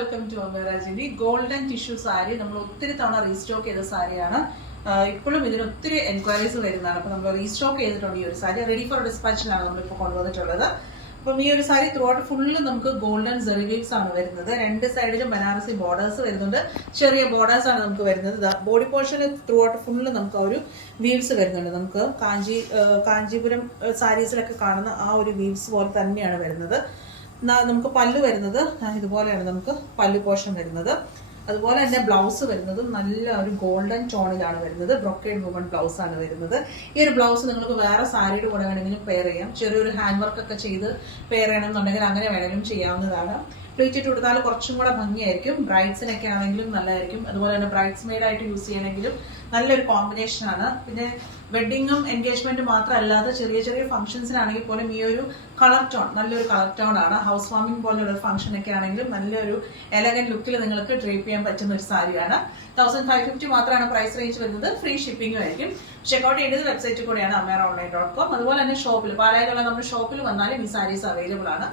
Welcome to അമേരാജിനി. Golden tissue sari നമ്മൾ ഒത്തിരി തവണ റീസ്റ്റോക്ക് ചെയ്ത സാരിയാണ്. ഇപ്പോഴും ഇതിന് ഒത്തിരി എൻക്വയറീസ് വരുന്നതാണ്. അപ്പോൾ നമ്മൾ റീസ്റ്റോക്ക് ചെയ്തിട്ടുണ്ട് ഈ ഒരു സാരി. റെഡി ഫോർ ഡിസ്പാച്ചിലാണ് നമ്മളിപ്പോൾ കൊണ്ടുവന്നിട്ടുള്ളത്. അപ്പം ഈ ഒരു സാരി ത്രൂ ഔട്ട് ഫുള്ള് നമുക്ക് ഗോൾഡൻ സെറി വീവ്സ് ആണ് വരുന്നത്. രണ്ട് സൈഡിലും ബനാറസി ബോർഡേഴ്സ് വരുന്നുണ്ട്. ചെറിയ ബോർഡേഴ്സ് ആണ് നമുക്ക് വരുന്നത്. ബോഡി പോർഷനിൽ ത്രൂ ഔട്ട് ഫുള്ള് നമുക്ക് ആ ഒരു വീവ്സ് വരുന്നുണ്ട്. നമുക്ക് കാഞ്ചീപുരം സാരീസിലൊക്കെ കാണുന്ന ആ ഒരു വീവ്സ് പോലെ തന്നെയാണ് വരുന്നത്. നമുക്ക് പല്ല് വരുന്നത് ഇതുപോലെയാണ് നമുക്ക് പല്ല് പോർഷൻ വരുന്നത്. അതുപോലെ തന്നെ ബ്ലൗസ് വരുന്നത് നല്ല ഒരു ഗോൾഡൻ ടോണിലാണ് വരുന്നത്. ബ്രൊക്കേഡ് വുമൺ ബ്ലൗസ് ആണ് വരുന്നത്. ഈ ഒരു ബ്ലൗസ് നിങ്ങൾക്ക് വേറെ സാരിയുടെ കൂടെ വേണമെങ്കിലും പെയർ ചെയ്യാം. ചെറിയൊരു ഹാൻഡ് വർക്ക് ഒക്കെ ചെയ്ത് പെയർ ചെയ്യണമെന്നുണ്ടെങ്കിൽ അങ്ങനെ വേണമെങ്കിലും ചെയ്യാവുന്നതാണ്. പ്ലീറ്റ് കൊടുത്താൽ കുറച്ചും കൂടെ ഭംഗിയായിരിക്കും. ബ്രൈഡ്സിനൊക്കെ ആണെങ്കിലും നല്ലതായിരിക്കും. അതുപോലെ തന്നെ ബ്രൈഡ്സ് മെയ്ഡ് ആയിട്ട് യൂസ് ചെയ്യണമെങ്കിലും നല്ലൊരു കോമ്പിനേഷൻ ആണ്. പിന്നെ വെഡിങ്ങും എൻഗേജ്മെന്റും മാത്രമല്ലാതെ ചെറിയ ചെറിയ ഫംഗ്ഷൻസിനാണെങ്കിൽ പോലും ഈ ഒരു കളർ ടോൺ നല്ലൊരു കളർ ടോൺ ആണ്. ഹൗസ് വാമിംഗ് പോലെയുള്ള ഫംഗ്ഷൻ ഒക്കെ ആണെങ്കിലും നല്ലൊരു എലഗന്റ് ലുക്കിൽ നിങ്ങൾക്ക് ഡ്രേപ്പ് ചെയ്യാൻ പറ്റുന്ന ഒരു സാരിയാണ്. 1550 മാത്രമാണ് പ്രൈസ് റേഞ്ച് വരുന്നത്. ഫ്രീ ഷിപ്പിംഗും ആയിരിക്കും. ചെക്ക്ഔട്ട് ചെയ്യേണ്ടത് വെബ്സൈറ്റിൽ കൂടെയാണ് ameeraonline.com. അതുപോലെ തന്നെ ഷോപ്പിൽ പാലായിലുള്ള നമ്മുടെ ഷോപ്പിൽ വന്നാലും ഈ സാരീസ് അവൈലബിൾ ആണ്.